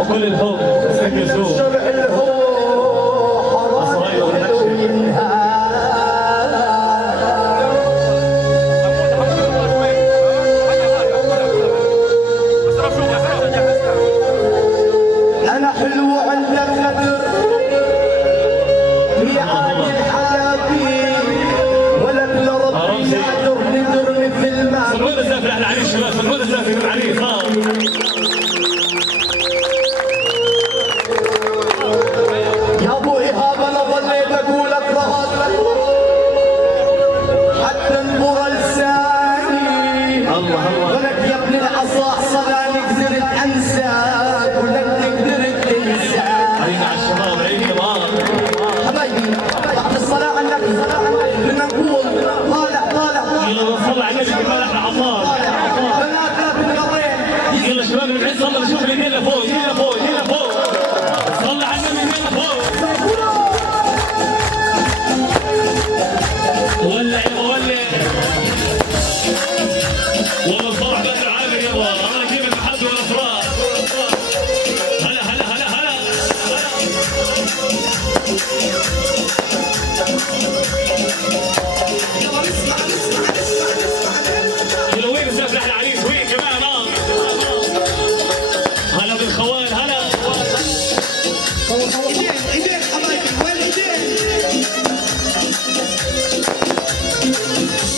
وكل الحب اسمك يسوع.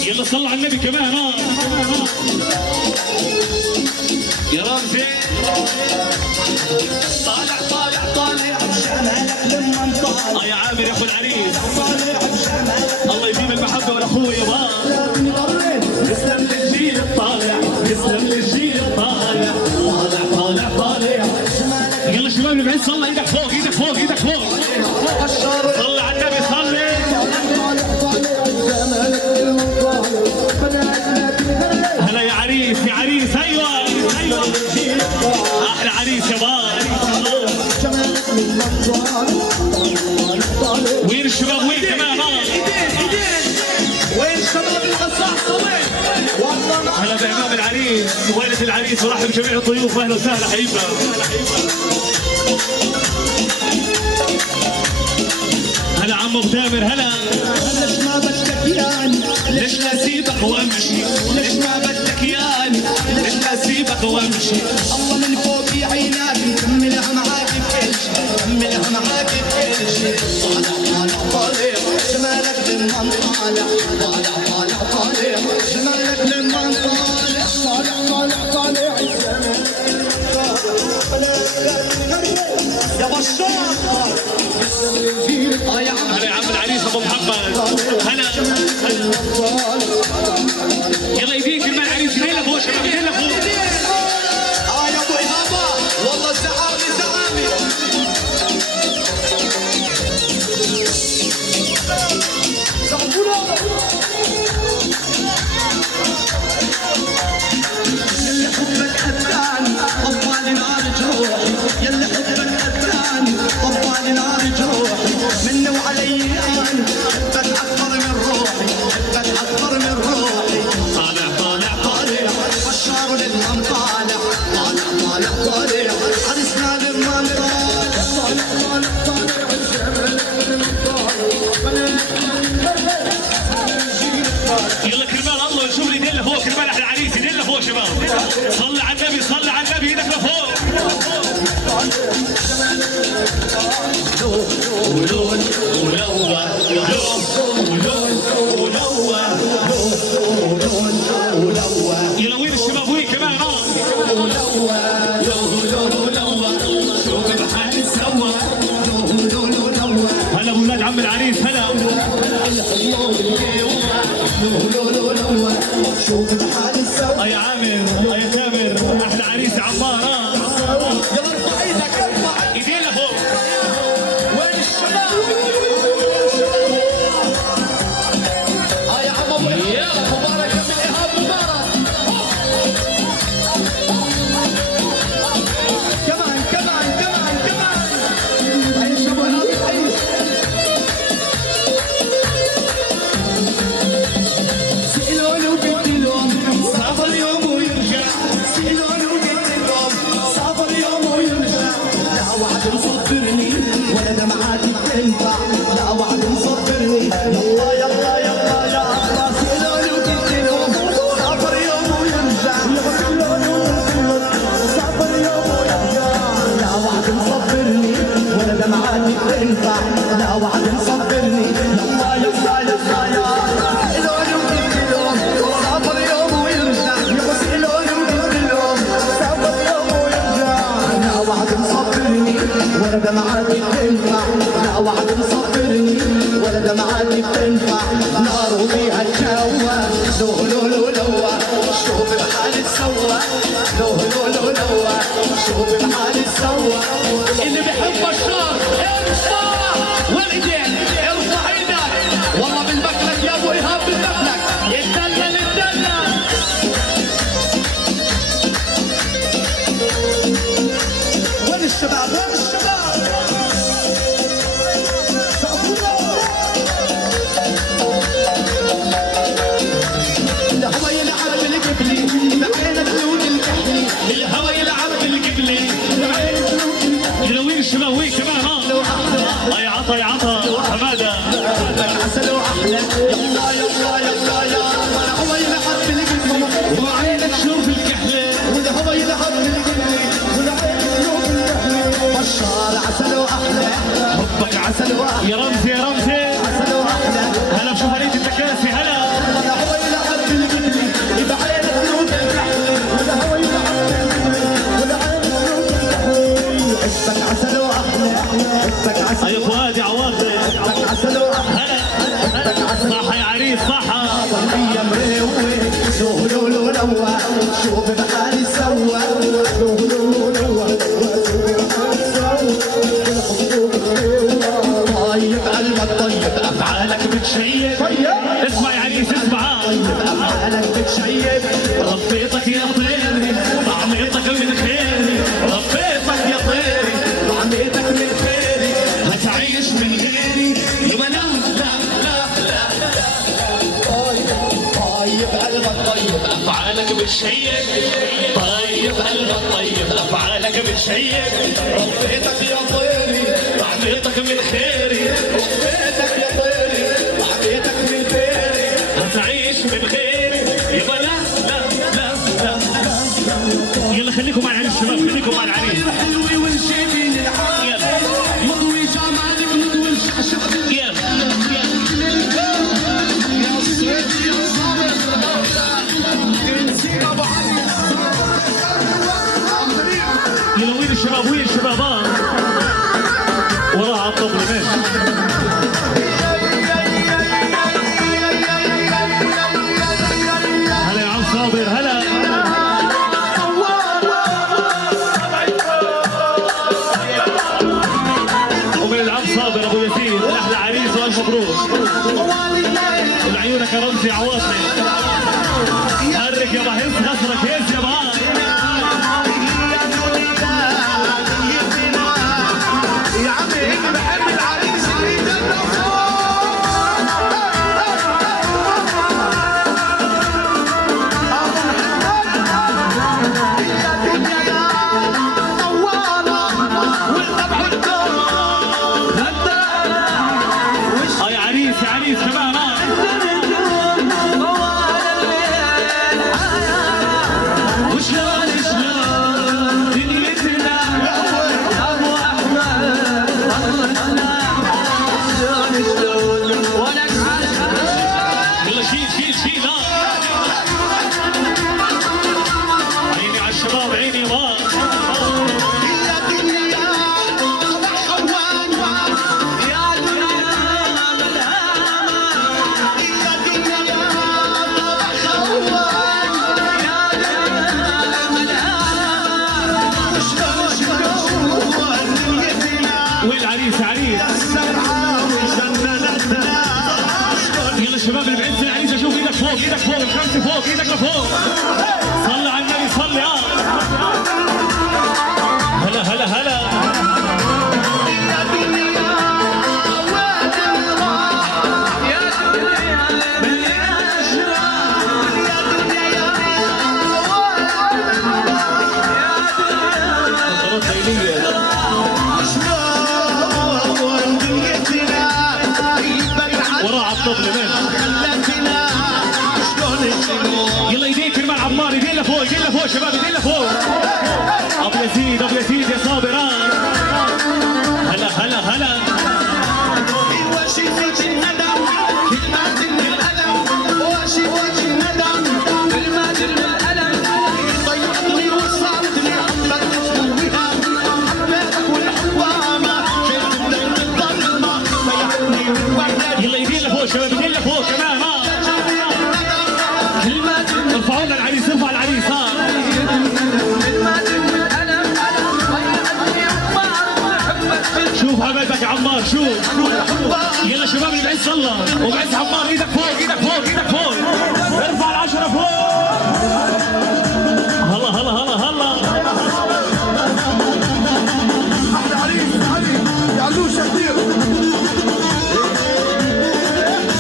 يلا صلوا على النبي كمان. يا رمزي طالع طالع طالع شمالك لما نطالع يا عامر يا اخو العريس الله يديم المحبه والاخوه يا بابا. يسلم للجيل الطالع يسلم للجيل الطالع طالع طالع طالع. يلا شباب اللي بعيد صلى ايدك فوق ايدك فوق ايدك فوق. صلى على النبي صلي. هلا يا عريس يا عريس. ايوه ايوه احلى عريس يا بابا. وين الشباب وين كمان؟ وين الشباب المصاحة وين؟ هلا بإمام العريس ووالد العريس ورحب بجميع الضيوف. اهلا وسهلا حبيبنا. هلا عمو بتامر. هلا ليش ما بدك ياني ليش لا سيبك وامشي ليش ما بدك ياني ليش لا سيبك وامشي. الله من فوق عيناك مكملها معاك بكل شيء مكملها معاك بكل شيء. طالع طالع طالع شمالك لما طالع طالع طالع طالع شمالك لما طالع طالع طالع طالع يا بشار. هلا يا عم العريس ابو محمد. هلا يلا يديك كمان عريس. يلا فوق شباب يلا فوق. يا ابو ايهابه والله زعامي زعامي. يلي حبك اذاني طفالي نار جروحي يلي حبك اذاني طفالي نار جروحي مني وعلي انا حبك اكبر من روحي حبك اكبر من روحي. طالع طالع طالع بشار للمن طالع طالع طالع طالع عرسنا للمن طالع طالع طالع طالع يلا كرمال الله شوف لي دله فوق كرمال احلى عريس دله فوق شباب. صلي على النبي صلي على النبي ايدك لفوق. يلا وين الشباب وين كمان؟ هلا ولاد عم العريس. هلا يا عامر يا تامر احلى عريس عمار. يلا ارفع ايدك ارفع ايدينا لفوق. وين الشباب؟ يا عم ابو ايهاب مبارك يا ابن ايهاب مبارك. كمان كمان كمان كمان. عيش ابو ايهاب عيش. سئلوني وقلت لهم صعب اليوم ويرجع. سئلوني وقلت لهم وعد مصبرني ولا دمعاتي بتنفع، لا وعد مصبرني. يلا يلا يلا يا الله سألوني وقلت لهم سافر يوم ويرجع، سافر يوم ويرجع. لا وعد مصبرني ولا دمعاتي بتنفع، لا وعد مصبرني. يلا يلا يلا يا الله سألوني وقلت لهم سافر يوم ويرجع، سألوني وقلت لهم سافر يوم ويرجع. لا وعد مصبرني ولا دمعاتي بتنفع، لا وعد مصبرني ولا دمعاتي بتنفع. نار وبيها الجوا لو لو لو لو شو بالحال تسوى، لو لو لو لو شو بالحال تسوى. اللي بحب الشر ارفع والايدين، ارفع ايدك والله بالبكلك يا ابو ايهاب بالبكلك. يتدلل يتدلل وين الشباب وين الشباب؟ الهوى يلعب بالقبلي بعين الخلود الكحلي، الهوى يلعب بالقبلي بعين الخلود الكحلي. يلوين الشباب وين كمان ها؟ يا عطا يا عطا حماده عسل واحلى. يلا يلا يلا يا الهوى يلعب بالقبلي وعينك شوف الكحله، والهوى يلعب بالقبلي والعين الخلود الكحلي. بشار عسل واحلى، حبك عسل واحلى يا رمزي يا رمزي. عسل واحلى. هلا بشوفانية التكاسي هلا. الهوى يلعب بالقبلي بعين الخلود الكحلي، والهوى يلعب بالقبلي والعين الخلود الكحلي. حبك عسل واحلى، حبك عسل يا فؤاد يا عواطف حبك عسل واحلى. هلا صحة يا عريس صحة. قلبي مروي لو لو لو شوف بحالي سوى، لو لو لو طيب قلبك طيب افعالك بتشيب. اسمع يا عريس اسمع. افعالك بتشيب. ربيتك يا طيري طعميتك من خيري، ربيتك يا طيري طعميتك من خيري. هتعيش من غيري يبقى لا لا لا لا. طيب قلبك طيب افعالك بتشيب، طيب قلبك طيب افعالك بتشيب. ربيتك يا طيري طعميتك من خيري، ربيتك يا طيري طعميتك من خيري. هتعيش من غيري يبقى لا لا لا لا. يلا خليكم مع العريس شباب، خليكم مع العريس. حلوي ونشيدي للعالم يلا مضوي جمالك مضوي الشعشع. يلا يا الصيدي يا صابر نسينا ابو علي. يلا وين الشباب وين الشباب ها؟ وراها على الطبل ماشي. هلا يا عم صابر هلا. ومن العم صابر ابو ياسين احلى عريس والف مبروك. العيونك يا رمزي عواطف. حرك يا بحس خسرك هيس يا بها. يا عمي هيك بحب العريس اللي يدلع يا عريس يا عريس كمان ها. وشلون شلون دنيتنا يا ابو احمد شلون شلون ولك يلا شيل شيل شيل ها. عيني على الشباب عيني ما. وين العريس يا عريس؟ يلا الشباب اللي بعز العريس اشوف ايدك فوق ايدك فوق الخمسه فوق ايدك لفوق. صلي على النبي صلي ها. هلا هلا هلا. يلا شباب اللي بعز صلى وبعز عمار، ايدك فوق ايدك فوق ايدك فوق، ارفع العشرة فوق. هلا هلا هلا هلا احلى عريس علي يعلوش كثير.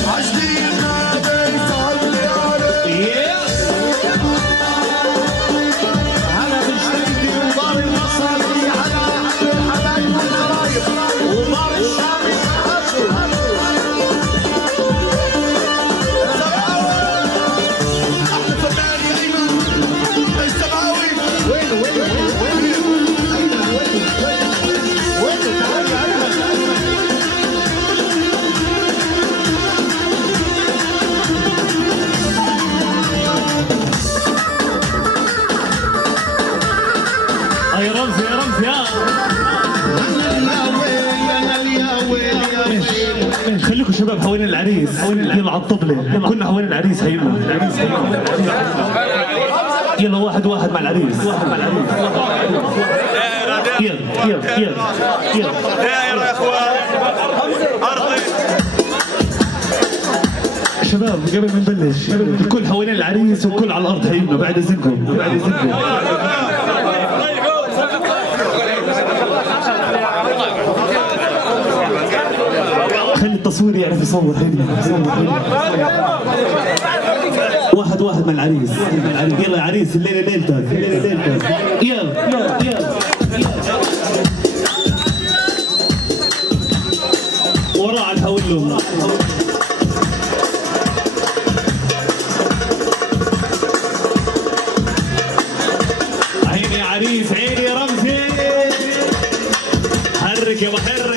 عشتينا بيصلي عليه هلا بالشريك وبار المصاري على حب الحبايب والقرايب وبار الشام احلى فنان يا ايمن السماوي. وينه وينه وينه تعال يا ايمن. يا رمزي يا رمزي خليكم شباب حوالين العريس، يلا على الطبلة كنا حوالين العريس. هيلا يلا واحد واحد مع العريس، واحد مع العريس. يلا يلا يلا يلا يا اخوان ارضي شباب قبل ما نبلش الكل حوالين العريس والكل على الارض. هيلا بعد اذنكم بعد اذنكم. خلي التصوير يعرف يصور. واحد واحد مع العريس. يلا يا عريس الليله ليلتك، الليله ليلتك. يلا يلا يلا وراه على الحول له. عيني يا عريس عيني يا رمزي، حرك يا محرك.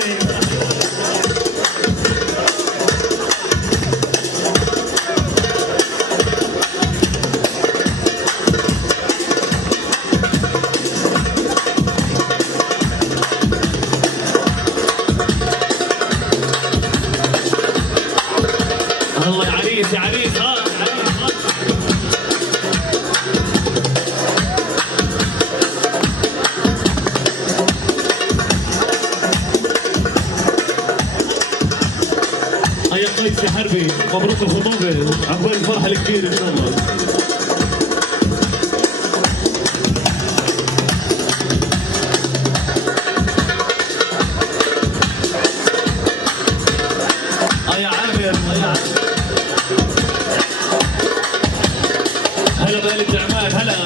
الله يا عريس يا عريس. يا قيس يا حربي مبروك الخطوبة، عقبال الفرحة الكبيرة إن شاء الله. يا عامر هلا بآل الدعمان هلا.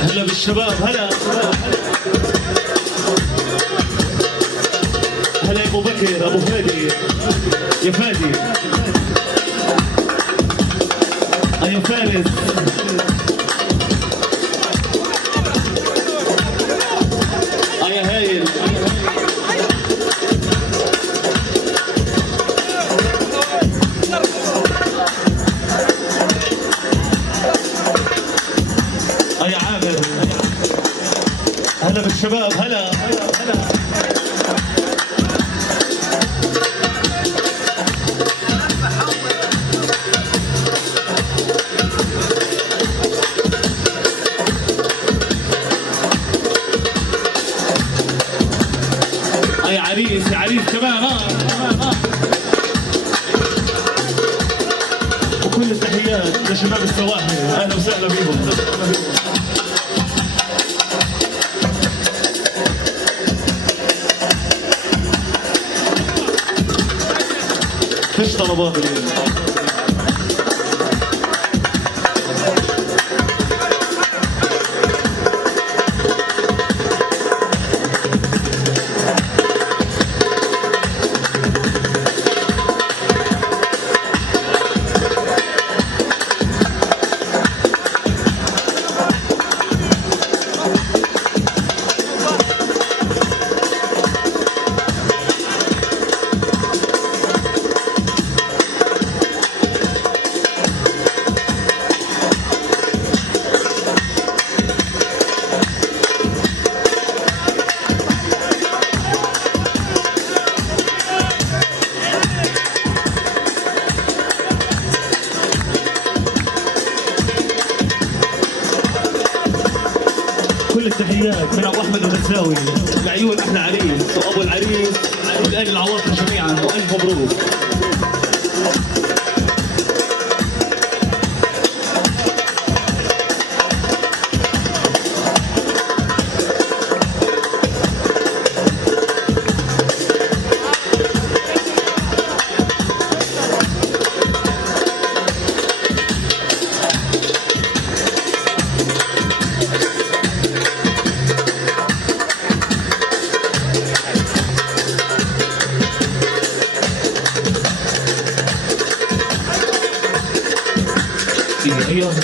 هلا بالشباب هلا هلا يا ابو بكر ابو فادي يا فادي يا فارس. يا هايل يا عامر هلا بالشباب هلا هلا. يا عريس يا عريس كمان وكل التحيات لشباب السواحل، اهلا وسهلا بيهم. فيش طلبات اليوم. كل التحيات من ابو احمد الغزاوي لعيون احلى عريس وابو العريس والاهل العواطف جميعا، والف مبروك. ايوه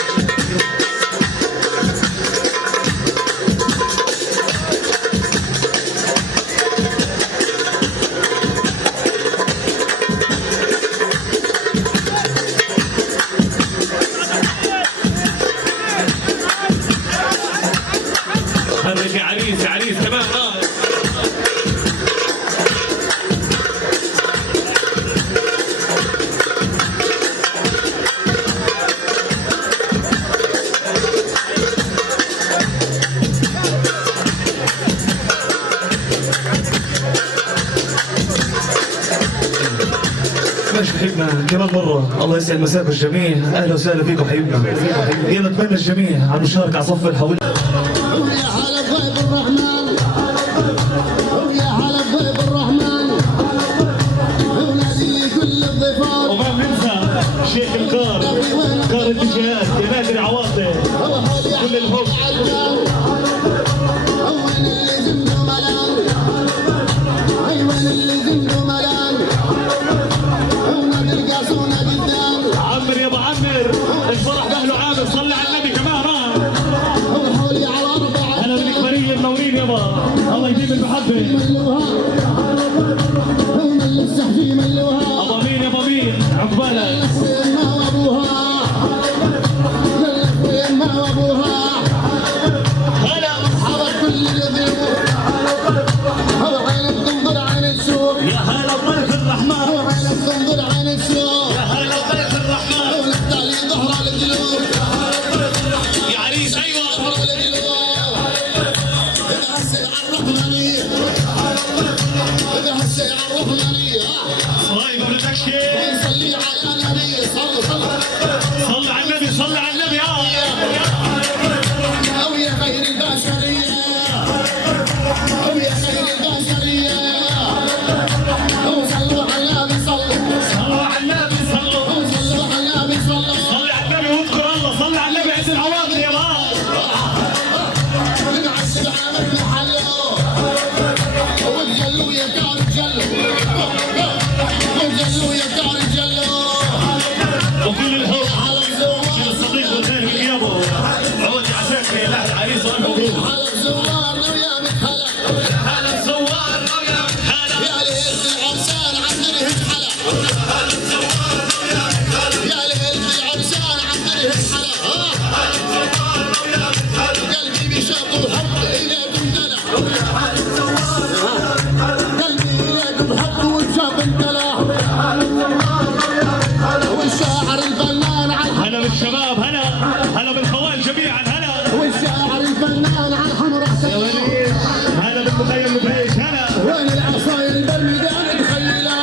حرك يا عريس، يا عريس كمان ماشي حبيبنا كمان مرة. الله يسعد مساكم الجميع، أهلا وسهلا فيكم حبيبنا. يلا نتمنى الجميع على المشاركة على صف الحوالي. ويا هلا بضيف الرحمن، ويا هلا بضيف الرحمن، ونادي كل الضيفات. وما بننسى شيخ الكار، كار الاتجاهات يا نادر عواطف، كل الحب. وين اللي زنده ملان، وين اللي زنده ملان، ونادي القاس ونادي الدان. عمر يا ابو عمر، الفرح باهله عامر، صلي على النبي كمان وحولي على أربعة هلا بالكبرية منورين يابا، الله يديم المحبة. ملوها، ومن السحفي ملوها. ابو مين يا ابو مين، عقبالك. ما وابوها، وين ما وابوها. هلا حضر كل الذنوب، هو عينك تنظر عين السوق، يا هلا بضيف الرحمن، هو عينك تنظر عين السوق. يا هلا بضيف الرحمن، ونفتح لي ظهر القلوب، يا عريس ايوه. ظهر القلوب. إذا السيعة الرحمانية، إذا السيعة الرحمانية، صايب بدك شيء، صلي على النبي، صل صل. صلي على النبي، صلي على النبي. أو يا خير البشرية، أو يا خير البشرية، أو صلوا على النبي صلوا، صلوا على النبي، صلوا. أو صلوا على النبي صلوا. صلي على النبي واذكر الله، صلي على النبي عز العواطف يا بابا. ونعسل عامل محله، وتجلوا يا كار تجلوا، وتجلوا يا كار تجلوا. وكل الحب على الزوار، الصديق والخير في غيابه، عودي عساك يا لاحق عريس والف مبروك. على الزوار ويا متهلا، هلا الزوار يا هلا، يا ليلة العرسان عندنا هجحلة، يا ليلة العرسان عندنا هجحلة. قلبي بشوق وحب إليكم دلع، قلبي إليكم حب وشوق دلع. والشاعر الفنان عن، هلا بالشباب، هلا هلا بالخوال جميعا، هلا والشاعر الفنان عن حمرا سيارة. هلا بالمخيم البريش، هلا وين العصاير بالميدان تخيلة،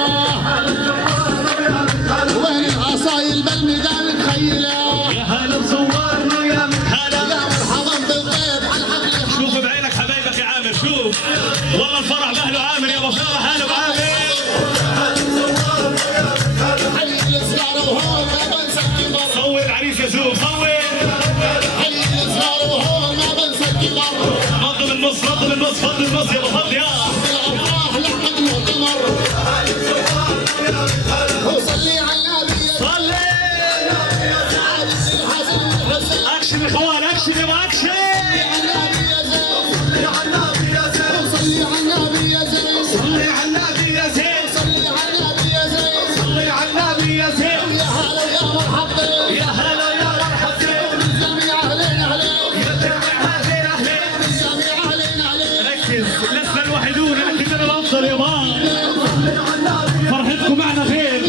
وين العصاير بالميدان تخيلة. يا هلا بزوارنا يا هلا. يا مرحبا بالضيف على الحفل. شوف بعينك حبايبك يا عامر، شوف والله الفرح باهله عامر يا بشاره، هلا بعامر. حي الصغار وهون ما بنسى الكبر، صور العريس يا زوب، صور. حي الصغار وهون ما بنسى الكبر. فضل النص، فضل النص، فضل النص يا ابو فضل يا. الافراح لحد مؤتمر، وصلي على النبي صلي. عريس الحسن والحسين. اكشن يا اخوان، اكشن يا ابو اكشن. على النبي يا زين، وصلي على النبي يا زين، صلي على النبي يا زين، صلي على النبي يا زين. صلي على النبي يا زين. يا هلا يا مرحبا، يا هلا يا مرحبا، الجميع اهلين اهلين، يا جميع اهلين اهلين. الجميع اهلين اهلين. ركز، لسنا الوحيدون لكننا الافضل يا بابا. فرحتكم معنا خير.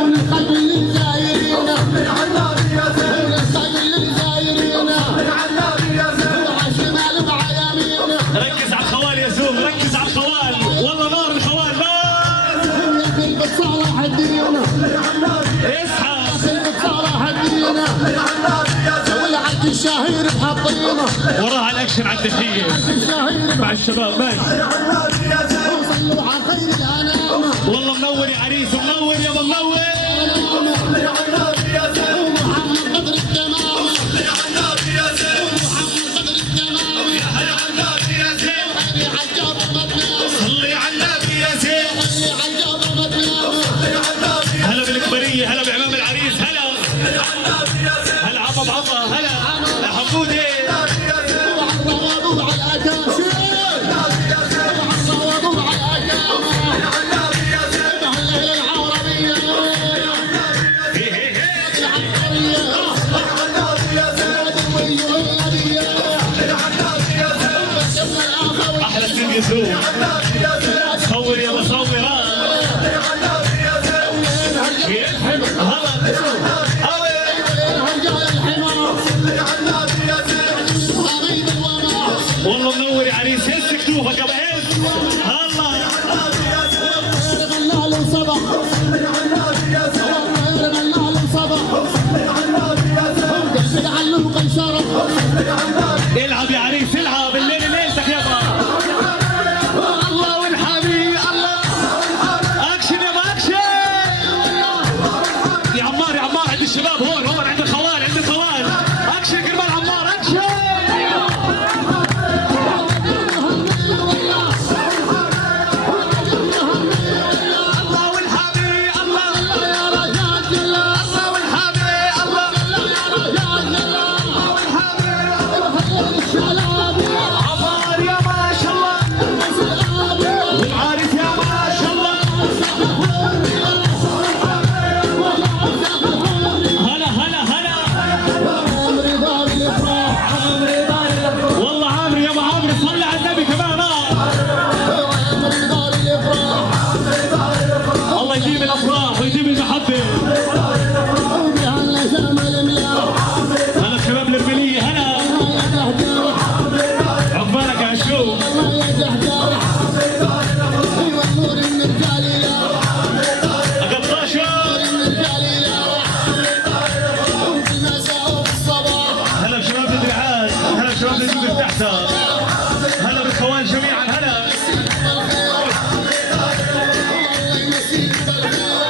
ونسقي للزايرين، ونسقي للزايرين. صالح الدين اصحى صالح الدين ولعت الشهير بحطينه وراها الاكشن على الدحيه الشهير مع الشباب ماشي وصلوا على خير الانام والله منور يا عريس منور يا منور ومحمد قدر التمام ومحمد قدر التمام هذه عجابه ما تنام صلي على النبي يا زين هذه عجابه ما تنام هلا بالكبريه هلا بعمام العريس هلا هلا عطا بعطا هلا يا حمودي وعالروض وعلى الأكاسي وعالروض وعلى الأكاسي مع الليلة العربية العبقرية الأدوية والنبية وسمنا الأخوي احلى سن يسوع صور يا مصورة هلا رجال الحمار حبيب الوراء والله منور يا عريس هز كتوفك يا بعز هلا رمى النعل صبح رمى النعل صبح قلبي العلوق انشرح العب يا عريس العب الليل ليلتك يابا الله والحبيب الله اكشن يابا اكشن يا عمار يا عمار عند الشباب هون عند الخوال عند الخوال اكشن كرمال عمار اكشن الله والحبيب الله يا رجال جلال الله والحبيب الله يا رجال والحبيب الشلابي عمار يا ما شاء الله والعارف يا ما شاء الله هلا هلا هلا عمري دار الافراح والله عامر يا ابو عامر صلي على النبي كمان عمري دار الافراح الله يديم الافراح ويديم المحبه وبهلا شامل ملاح هلا شباب الاربليه هلا عقبالك يا شوف الله يجح جارح ايوه النور من رجالي لا قطاشه من رجالي لا وفي المساء وفي الصباح هلا بشباب الدرعات هلا بشباب الجبل تحتها هلا بالخوان جميعا هلا الله يمسيك بالخير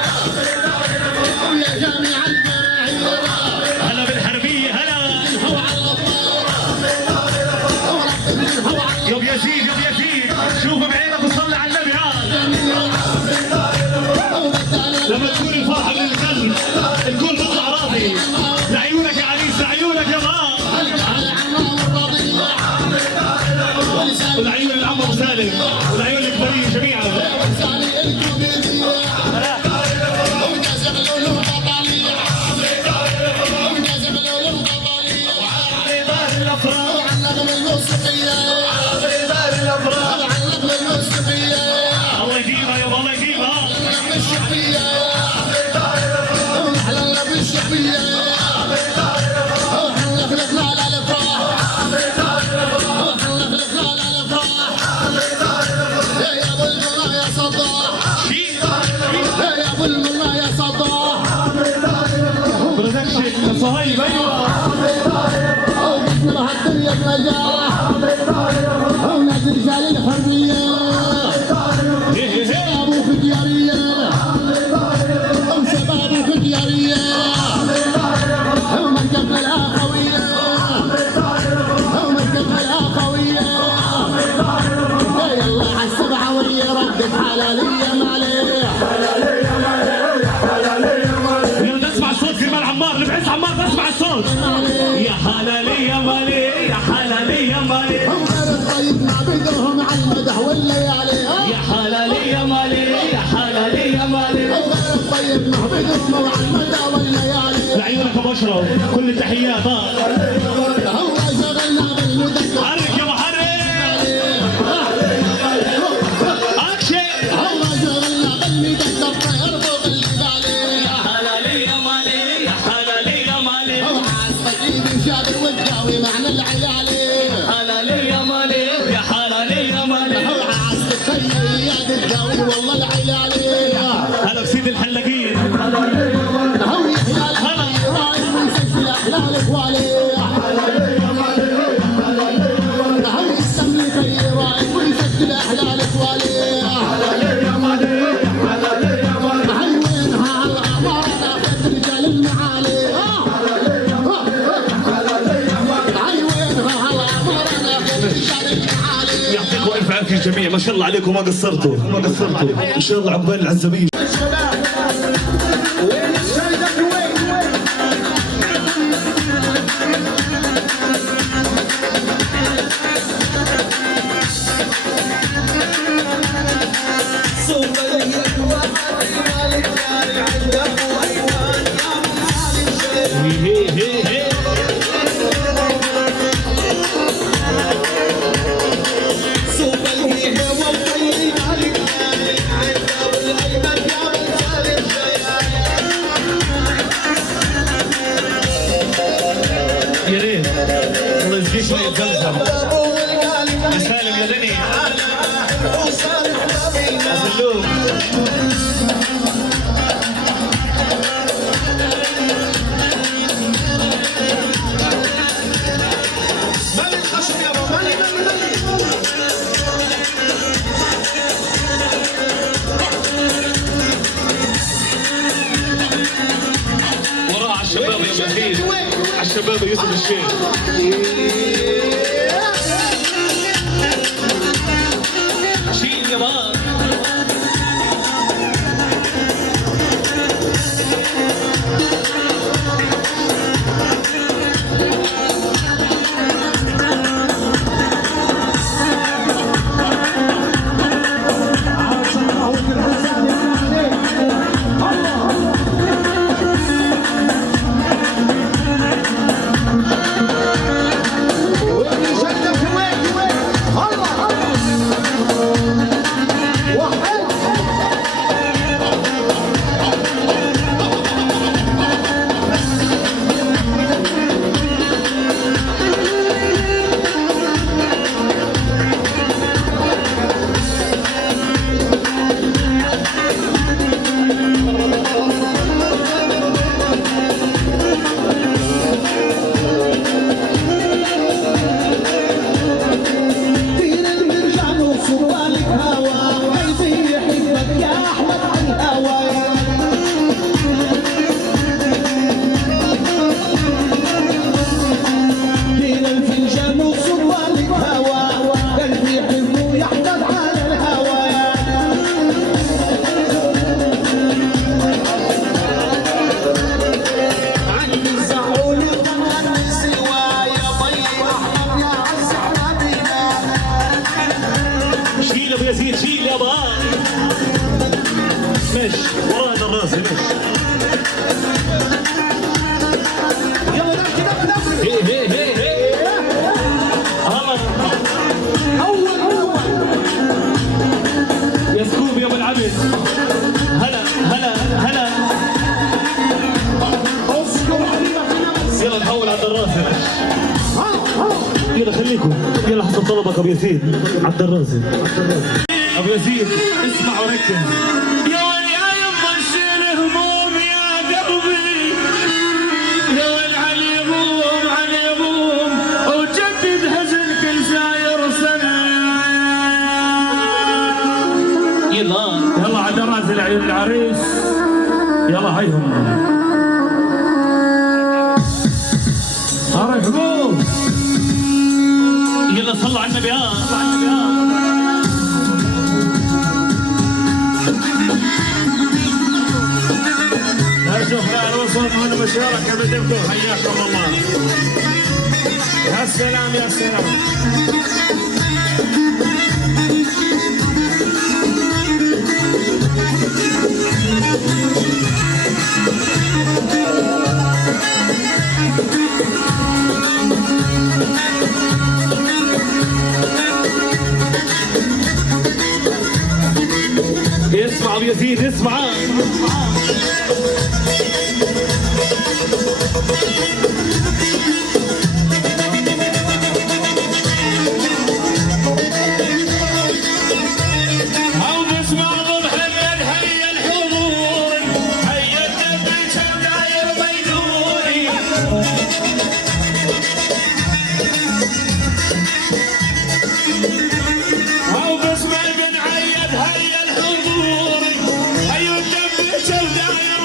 ويا جامع الجماهير هلا بالحربيه هلا هو على الغفار ورب الهوى على يا ابو يزيد يا ابو يزيد شوف بعينك وصلي على النبي لما تكون الفرحه من القلب تقول بطلع راضي لعيونك يا عريس لعيونك يا غار والعيون العم ابو سالم والعيون الكبريه جميعا الله يديمها يا الله يديمها برودكشن صهيب ايوه الدنيا بنجاح ونادي رجال الحرية شبابه في ديارية وشبابه في ديارية ومركبنا الأخوية ومركبنا الأخوية يلا عالسبعة وهي ردت حلالية مالية يلا نسمع الصوت كرمال عمار نبعث عمار نسمع الصوت يا حلالي يا مالي يا حلالي يا مالي الطيب ما بدهم على المدح والليالي يا حلالي يا مالي يا حلالي يا مالي الطيب ما بدهم على المدح والليالي لعيونك ابو اشرف كل التحيات الله شغلنا بالمذكر حرك يا محرك اكشن الله شغلنا بالمذكر طير فوق الجبال يا حلالي يا مالي يا حلالي يا مالي عالسكين شادر والداوي معنى العيالي حلالي يا مالي يا حلالي يا مالي عالسكين يا الداوي والله العيالي هلا بسيدي يا جميع، ما شاء الله عليكم، ما قصرتوا ان شاء الله عقبال العزبيه. وين الشايدك وين يا ريت الله يجزيك شوية زمزم. يا سالم يا دني يا سلوم. مالي الخشب يابا مالي وراه على الشباب يا بخيل، على الشباب يوسف الشيخ. شيل يا بابا. يزيد شيل يا ابا. مش ورانا الراس مش. يلا نحكي نفسي. هي اول يا سكوب يا ابو العبد. هلا اذكر حبيبك. يلا نحول على الراس. يلا خليكم، يلا حسب طلبك ابو يزيد على الدراس. ابو يزيد اسمع وركز. يا ولي يا يما شيل هموم يا قلبي، يا ولي على يبوم على يبوم، وجدد حزن كل ساير سنة. يلا على دراز العريس، يلا هيهم ارحبوا. يلا صلوا على النبي. شوف العروسهم من مشاركة بدمكم، حياكم الله. يا سلام يا سلام. اسمع ابو يزيد اسمع. أو بس ما بنعيد هيا الحضور، أيو الدم شوداير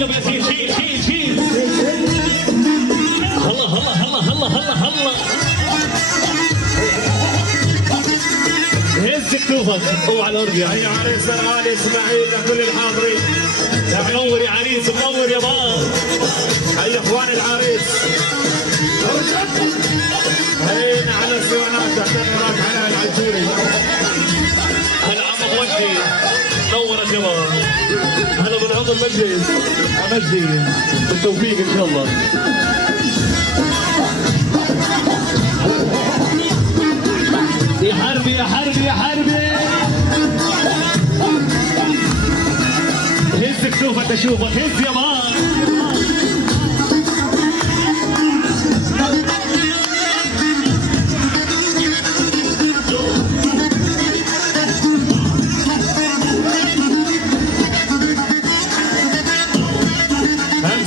شيل ابو ياسين شيل شيل شيل. هلا هلا هلا هلا هلا هلا. هز كتوفك اوعى الارض يا هيا عريس الغالي اسماعيل لكل الحاضرين. منور يا عريس منور يا بابا. هيا اخوان العريس. هينا على السوانات اعتبرك على العجوري. هلا عم وجهي نور يا شباب. هلا بنعوض المجلس مجدي بالتوفيق ان شاء الله. يا حربي يا حربي يا حربي. هز كتوفك اشوفك هز يا بابا.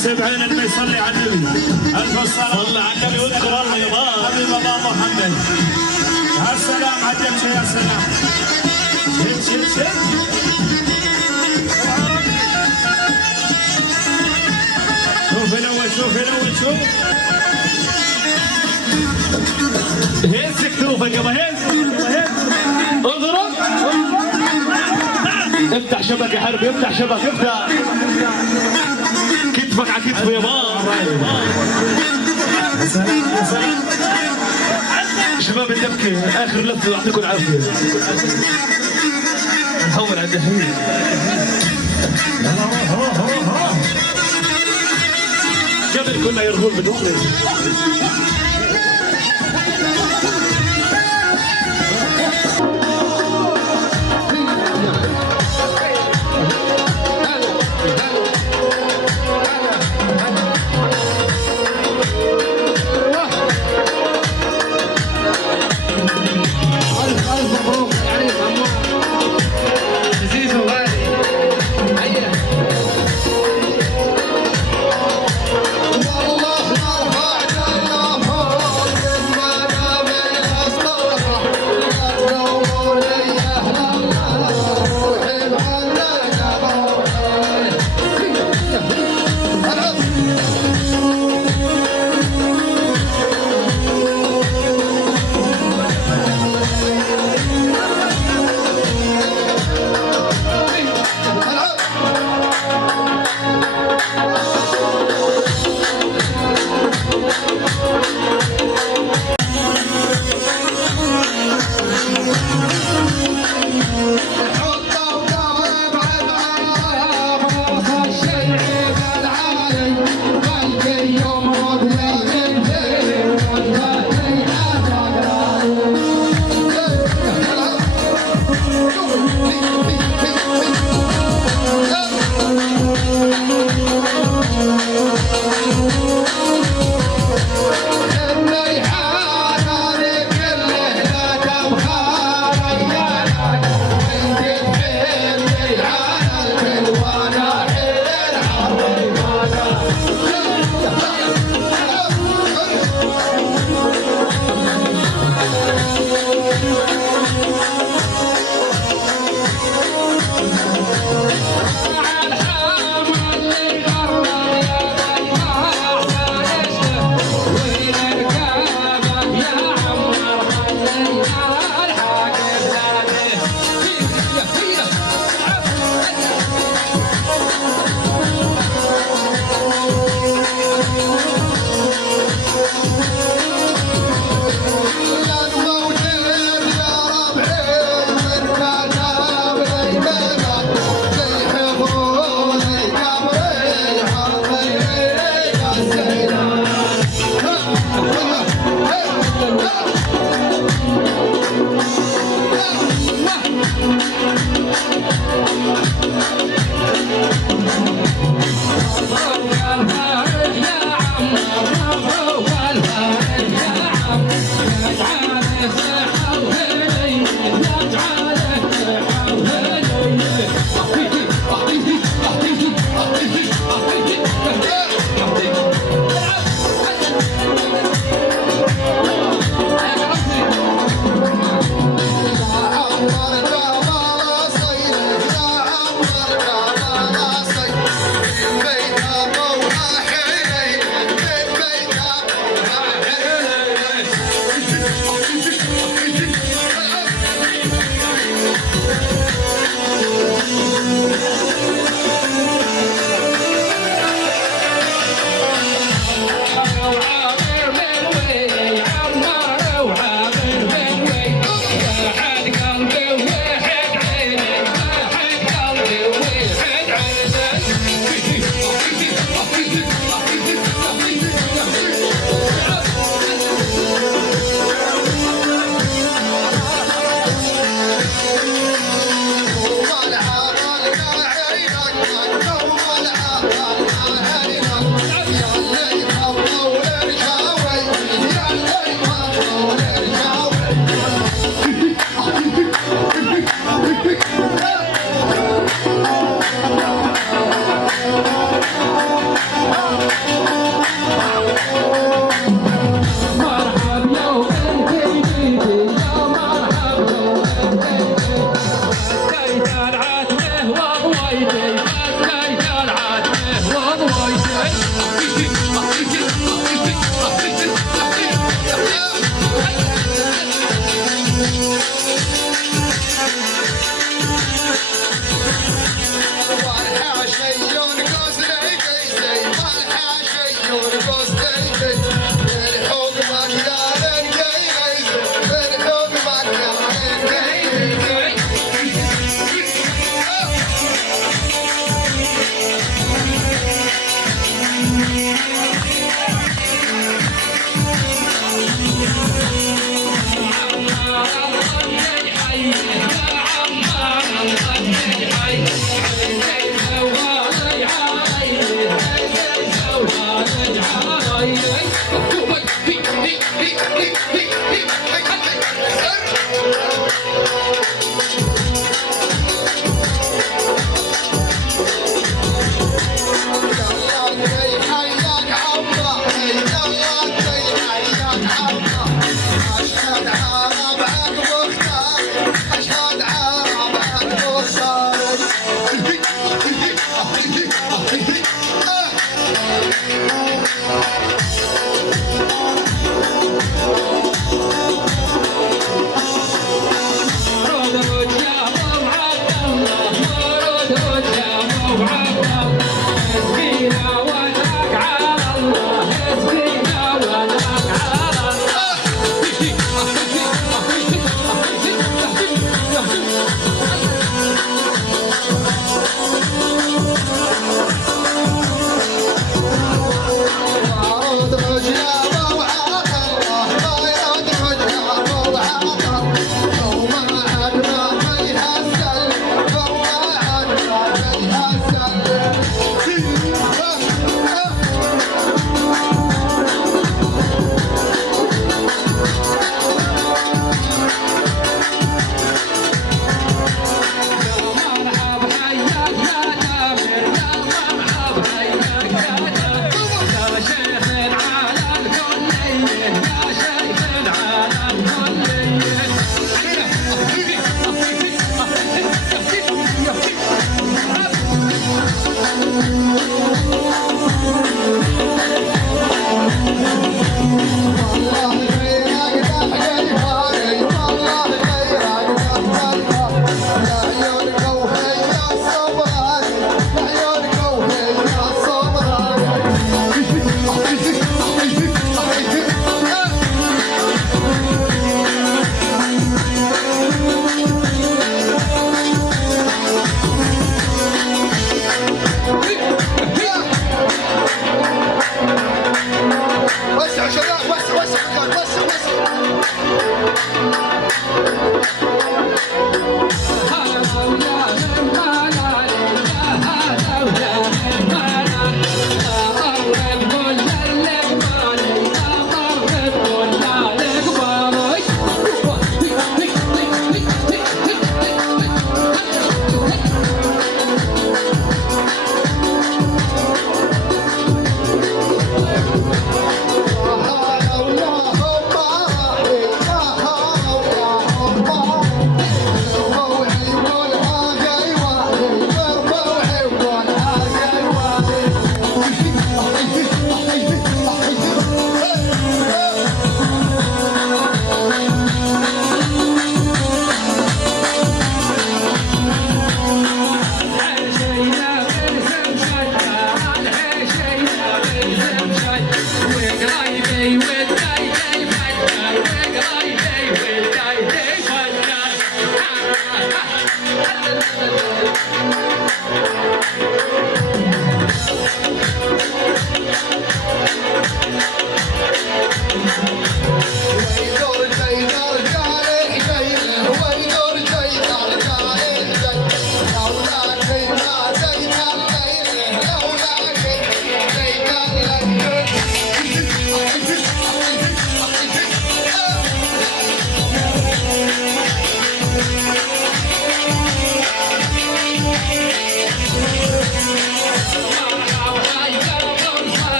70 اللي يصلي على النبي. الف الصلاه. صلى على النبي واذكر الله يا بابا. حبيب الله محمد. يا سلام عجب شيء يا سلام. شد شد شد. شوف الاول شوف الاول شوف. هز كتوفك يابا هز. اضرب. افتح شبك يا حربي افتح شبك افتح. كتفك على كتفه يا بابا. شباب الدبكة اخر لفة يعطيكم العافية. نحول على الدحين. قبل كنا يرغون بدخل.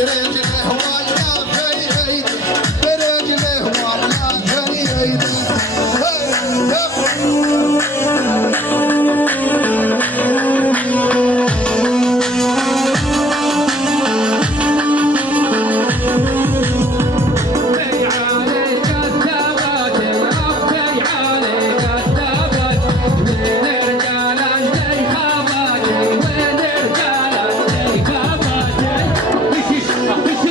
برجله ولا في ايدي برجله ولا في ايدي Thank you.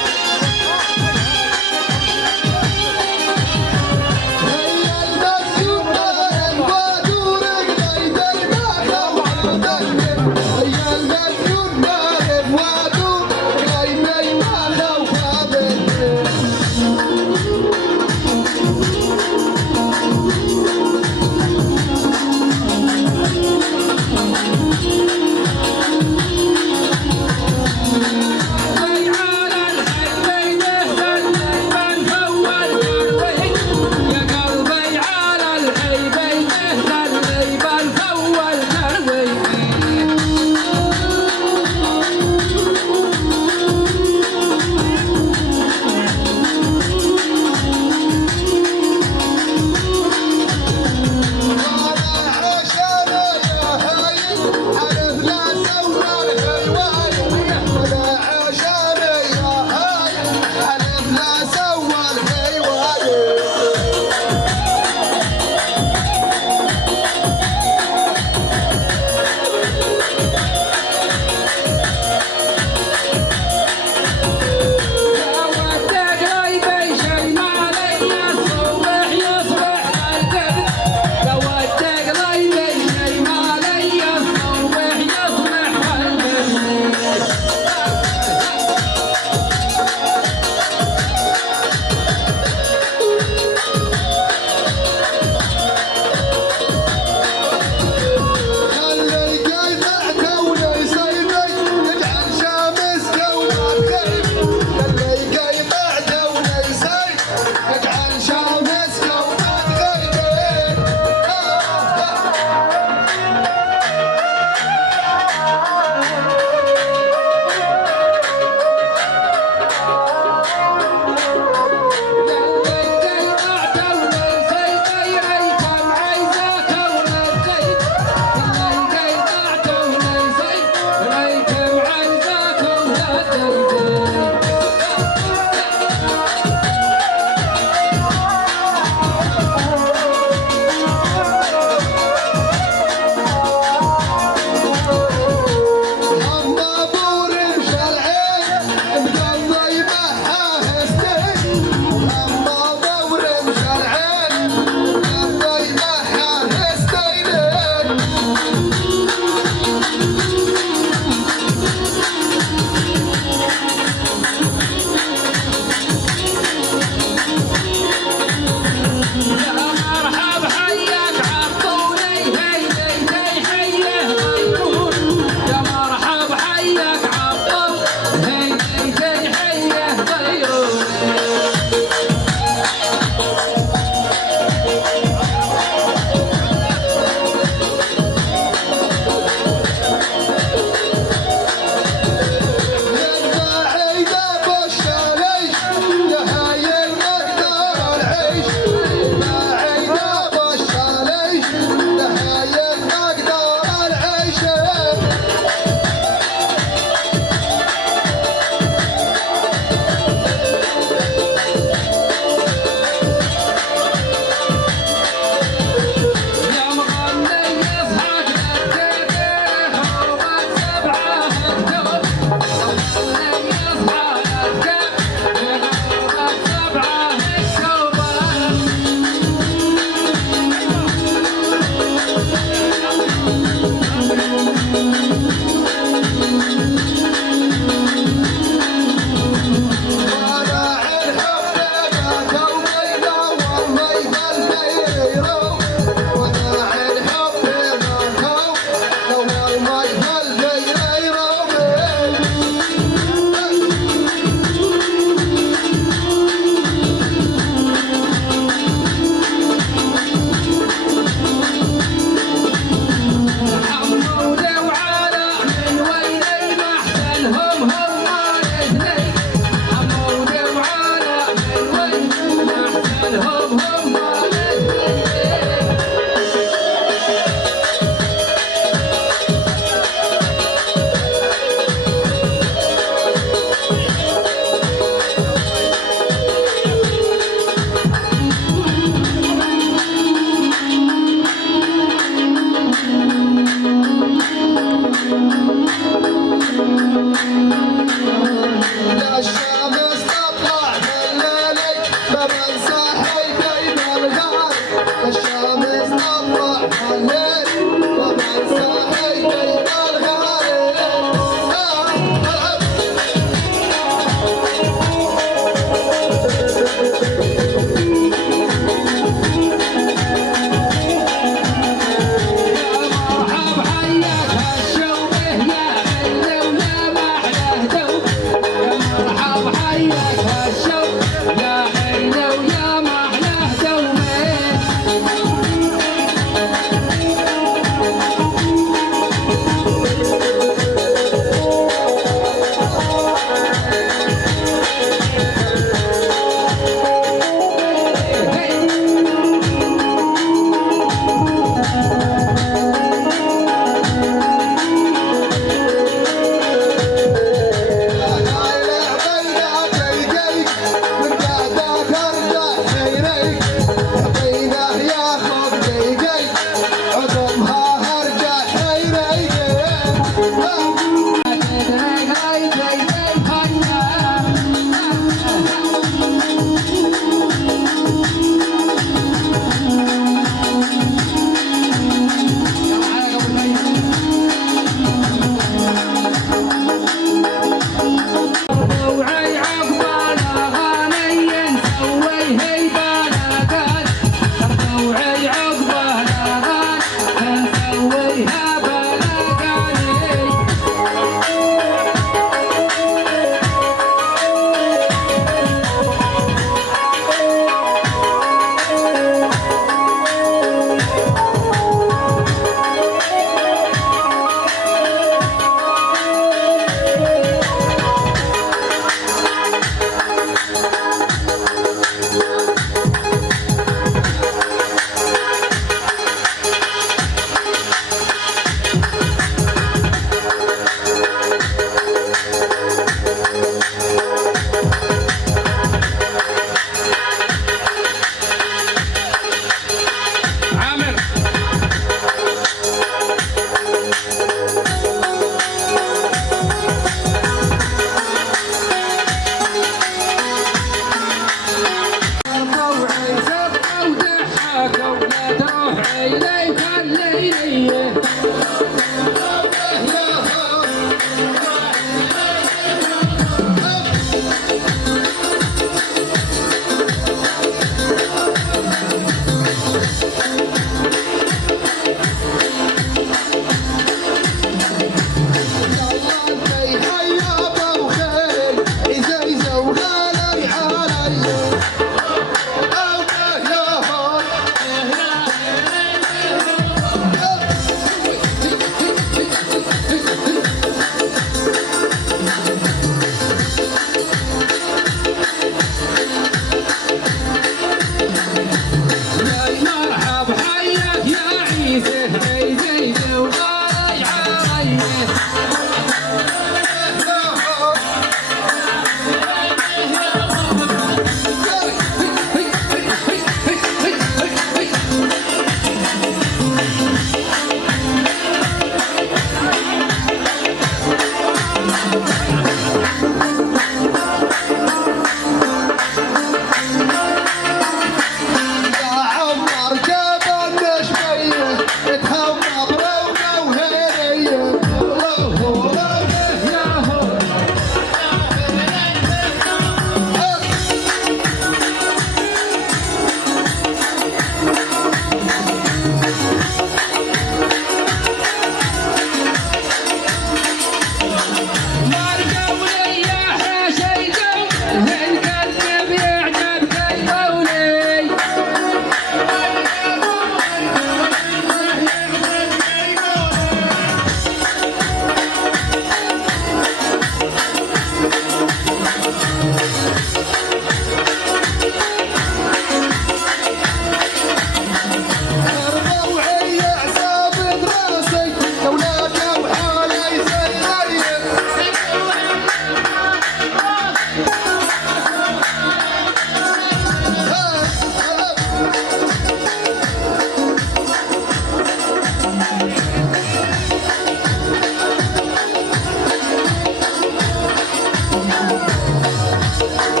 Hey!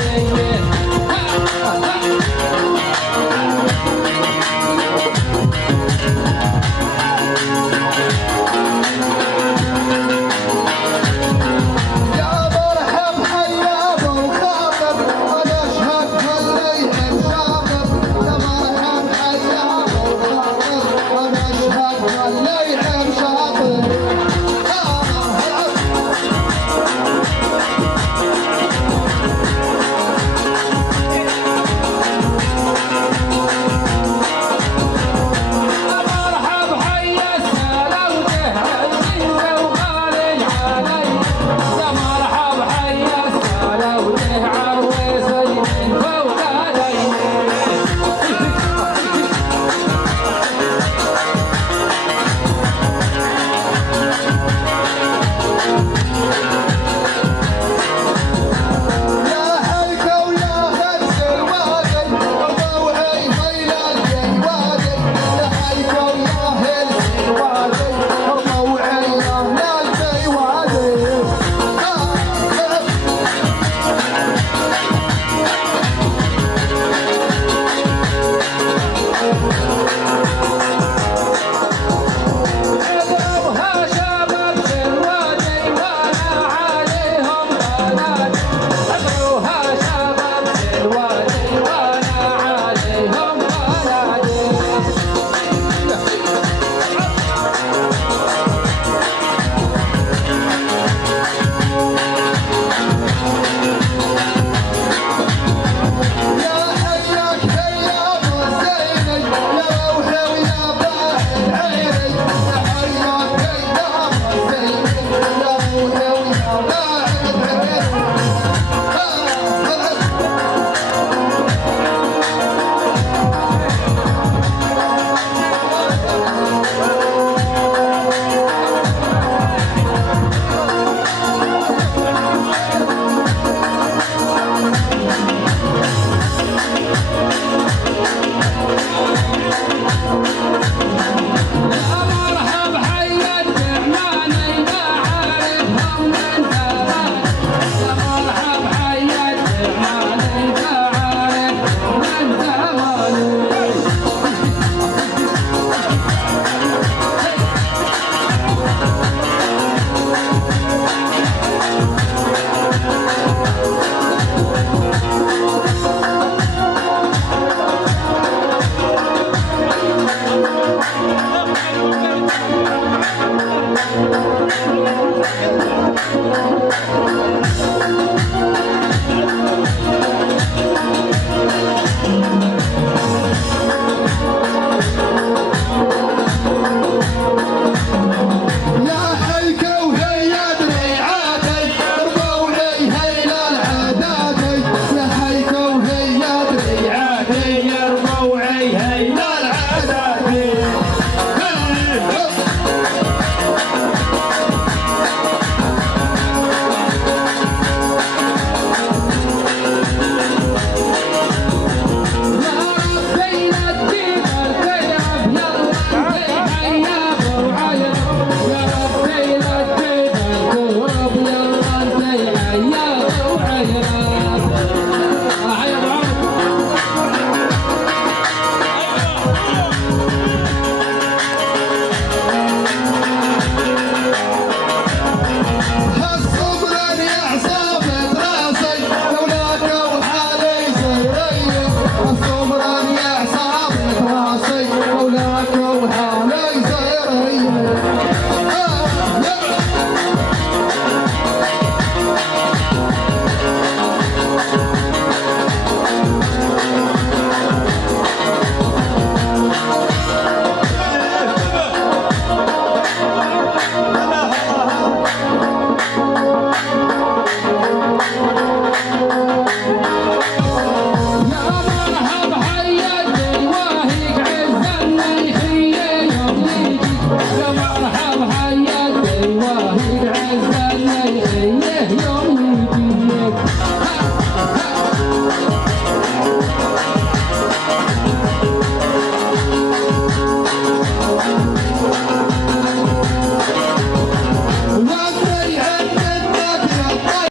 وين